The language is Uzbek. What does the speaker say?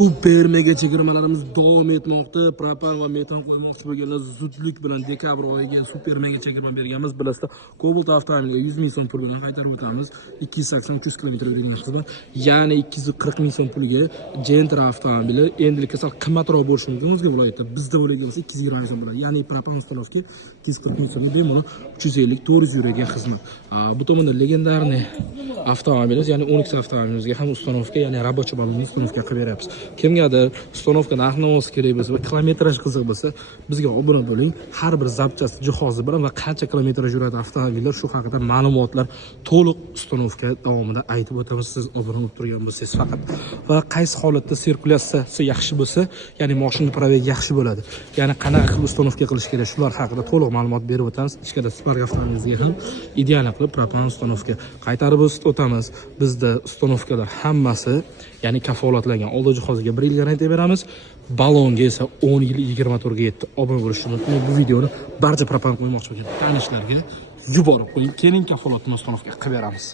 Super mega chegirmalarimiz davom etmoqda. Propan va metan qo'ymoqchi bo'lganlar zudlik bilan dekabr oyiga super mega chegirma berganmiz. Bilasizlar, Cobalt avtomobilga 100 ming so'm pul bilan qaytarib o'tamiz. 280-300 km yurgan xizmat. Ya'ni 240 ming so'm pulga Gentra avtomobili endilikda sal qimmatroq bo'lishi mumkin o'zga viloyatda. Bizda bo'lgan bo'lsa 220 ming so'm bilan. Ya'ni propan uстановка 240 ming so'mga bemalol 350-400 yurgan xizmat. Bu tomonda legendarniy avtomobilimiz, ya'ni Onyx avtomobilimizga ham uстановка, ya'ni рабочий balonni uстановка qilib beryapmiz. Kimgadir uстановка narx-navosi kerak bo'lsa va kilometraj qiziq bo'lsa, bizga obuna bo'ling. Har bir zapchast jihozi bilan va qancha kilometraj yuradi avtomobillar, shu haqida ma'lumotlar to'liq uстановка davomida aytib o'tamiz. Siz obuna bo'lib turgan bo'lsangiz faqat va qaysi holatda sirkulyatsiyasi yaxshi bo'lsa, ya'ni mashina probegi yaxshi bo'ladi. Ya'ni qanaqa qilib uстановка qilish kerak, shular haqida to'liq ma'lumot berib o'tamiz. Ichkarida Spark avtomobilimizga ham ideal qilib propan uстановка qaytarib o'tamiz. Bizda uстановkalar hammasi, ya'ni kafolatlangan oldi jihoziga 1 yil garantiya beramiz. Balonga esa 10 yil 24 ga yetdi. Obuna bo'lish uchun bu videoni barcha propan qo'ymoqchi bo'lgan tanishlarga yuborib qo'ying. Keling kafolatni uстановка qilib beramiz.